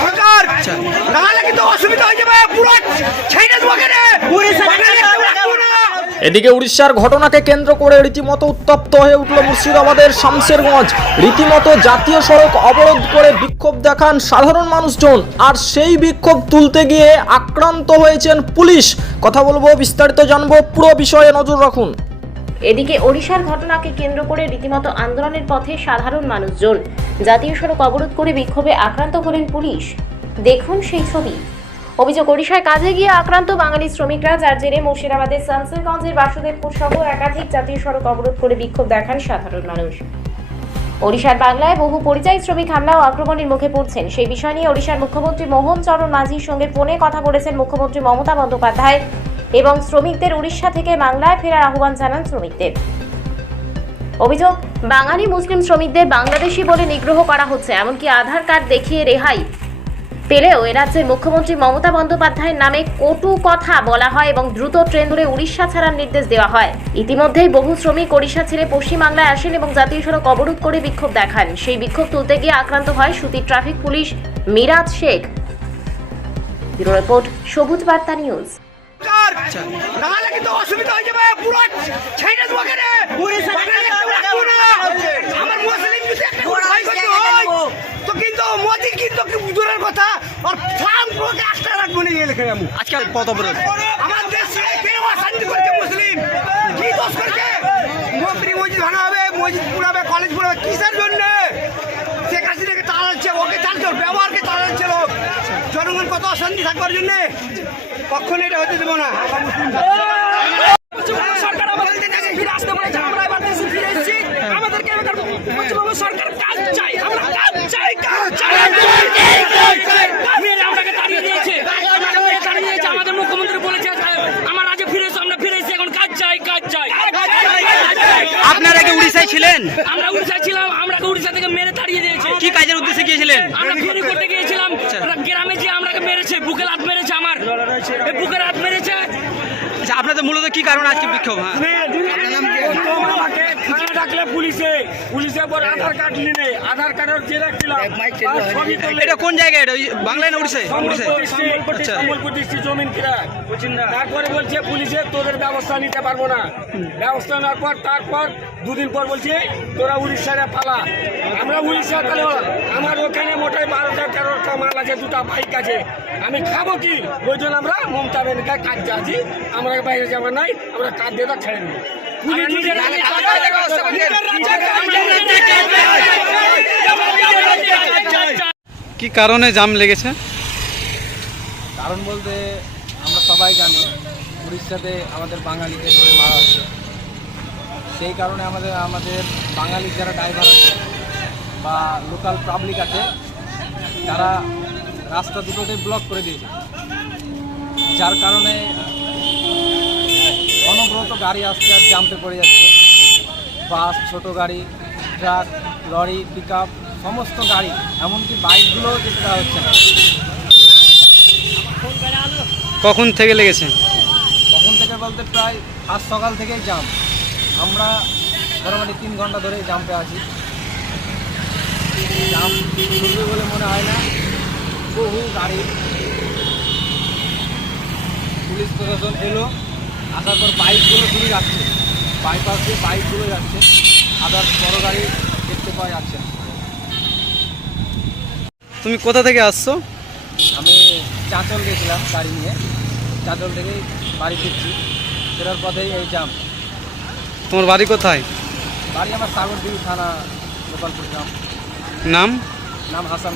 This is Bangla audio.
সরকার নাহলে কিন্তু অসুবিধা হয়ে যাবে। পুরো ছেড়ে দেবো কেন বাঙালি একটু রাখব না এদিকে উড়িষ্যার ঘটনাকে কেন্দ্র করে রীতিমতো উত্তপ্ত হয়ে উঠল মুর্শিদাবাদের শামসেরগঞ্জ। রীতিমতো জাতীয় সড়ক অবরোধ করে বিক্ষোভ দেখান সাধারণ মানুষজন। আর সেই বিক্ষোভ তুলতে গিয়ে আক্রান্ত হয়েছেন পুলিশ। কথা বলব বিস্তারিত জানব পুরো বিষয়ে নজর রাখুন। এদিকে ওড়িশার ঘটনাকে কেন্দ্র করে রীতিমতো আন্দোলনের পথে সাধারণ মানুষজন। জাতীয় সড়ক অবরোধ করে বিক্ষোভে আক্রান্ত হলেন পুলিশ। দেখুন সেই ছবি। অভিযোগ ওড়িশায় কাজে গিয়ে আক্রান্ত বাঙালি শ্রমিকরা, যার জেরে মুর্শিদাবাদের শামসেরগঞ্জের বাসুদেবপুর সহ একাধিক জাতীয় সড়ক অবরোধ করে বিক্ষোভ দেখান সাধারণ মানুষ। ওড়িশার বাংলায় বহু পরিযায়ী শ্রমিক হামলা ও আক্রমণের মুখে পড়ছেন। সেই বিষয় নিয়ে ওড়িশার মুখ্যমন্ত্রী মোহন চরণ মাঝির সঙ্গে ফোনে কথা বলেছেন মুখ্যমন্ত্রী মমতা বন্দ্যোপাধ্যায়। এবং শ্রমিকদের উড়িষ্যা থেকে বাংলায় ফেরার আহ্বান জানান শ্রমিকদের। অভিযোগ, বাঙালি মুসলিম শ্রমিকদের বাংলাদেশি বলে নিগ্রহ করা হচ্ছে, এমনকি আধার কার্ড দেখিয়ে রেহাই পেলেও এ রাজ্যের মুখ্যমন্ত্রী মমতা বন্দ্যোপাধ্যায়ের নামে কটু কথা বলা হয় এবং দ্রুত ট্রেন ধরে উড়িষ্যা ছাড়ার নির্দেশ দেওয়া হয়। ইতিমধ্যেই বহু শ্রমিক ওড়িশা ছেড়ে পশ্চিমবাংলায় আসেন এবং জাতীয় সড়ক অবরোধ করে বিক্ষোভ দেখান। সেই বিক্ষোভ তুলতে গিয়ে আক্রান্ত হয় সুতির traffic police Miraj Sheikh. Report, Sabuj Barta news. সরকার নাহলে কিন্তু অসুবিধা হয়ে যাবে পুরো ছেড়ে দেবো কেন আমার মুসলিম যদি একটা হয় তো কিন্তু মোদি কিন্তু দূরের কথা আর ফার্ম পুরোকে একটা রাখব না লিখে আমি। আজকাল কত আমার জনগণ কত অশান্তি থাকবার জন্য কখনো এটা হতে দেবো না। আমরা মুসলিম সরকার আমাদেরকে দেশে ফিরে আসতে বলেছে আমরা এবার দেশে ফিরে এসেছি আমাদেরকে পশ্চিমবঙ্গ সরকার কাজ চাই আমরা কাজ চাই কাজ চাই। মেরে আমরাকে দিয়েছে আমাকে দিয়েছে আমাদের মুখ্যমন্ত্রী বলেছে আমার রাজ্যে ফিরে এসো আমরা ফিরে এসেছি এখন কাজ চাই কাজ চাই আপনারা কি উড়িষ্যায় ছিলেন? আমরা উড়িষ্যা ছিলাম আমরাকে উড়িষ্যা থেকে মেরে তাড়িয়ে দিয়েছে কি কাজের উদ্দেশ্যে গিয়েছিলেন আমরা ফেরি করতে গিয়েছিলাম গ্রামে যে আমরাকে মেরেছে বুকে লাত মেরেছে আমার। এই বুকে লাত মেরেছে। আচ্ছা, আপনাদের মূলত কি কারণ আজকে বিক্ষোভ? হ্যাঁ। ডাকলে পুলিশে পুলিশে পর আধার কার্ড নিলে আধার কার্ডের জেরক্স দিলাম ছবি এটা কোন জায়গায় এটা? বাংলায় না উড়িষ্যায়? সম্বলপুর আচ্ছা। ডিস্ট্রিক্ট জমিন কিরা তারপরে বলছে পুলিশে তোদের ব্যবস্থা নিতে পারব না। ব্যবস্থা নেওয়ার পর তারপর দুদিন পর বলছে তোরা উড়িষ্যারে পালা। আমরা উড়িষ্যা তাহলে আমার ওখানে মোটাই বারোটা তেরোটা মাল আছে দুটা বাইক আছে। আমি খাব কি? ওই জন্য আমরা মমতা ব্যানার্জি কাজ যাচ্ছি আমরা বাইরে যাব নাই আমরা কাজ দিয়ে তো ছেড়ে দেবো। কি কারণে জাম লেগেছে কারণ বলতে আমরা সবাই জানি উড়িষ্যাতে আমাদের বাঙালিকে ধরে মারা হচ্ছে সেই কারণে আমাদের আমাদের বাঙালির যারা ড্রাইভার আছে বা লোকাল পাবলিক আছে তারা রাস্তা দুটোতে ব্লক করে দিয়েছে যার কারণে গাড়ি আসতে আর জাম্পে পড়ে যাচ্ছে। বাস ছোট গাড়ি ট্রাক লরি পিক সমস্ত গাড়ি এমনকি বাইকগুলোও যেতে দেওয়া হচ্ছে না। কখন থেকে লেগেছে? কখন থেকে বলতে প্রায় আজ সকাল থেকেই জাম আমরা মোটামুটি তিন ঘণ্টা ধরে জাম্পে আছি। জাম ছুটবে বলে মনে হয় না। বহু গাড়ি। পুলিশ প্রশাসন এলো। আসার পর বাইকগুলো শুধু যাচ্ছে। বাইপাস দিয়ে বাইকগুলো যাচ্ছে। আদার বড় গাড়ি দেখতে পাওয়া যাচ্ছে না। তুমি কোথা থেকে আসছো? আমি চাঁচল গেছিলাম গাড়ি নিয়ে। চাঁচল থেকেই বাড়ি ফিরছি। ফেরার পথেই এই জাম তোমার বাড়ি কোথায়? বাড়ি আমার সাগরদিঘি থানা গোপালপুর গ্রাম। নাম? নাম হাসান।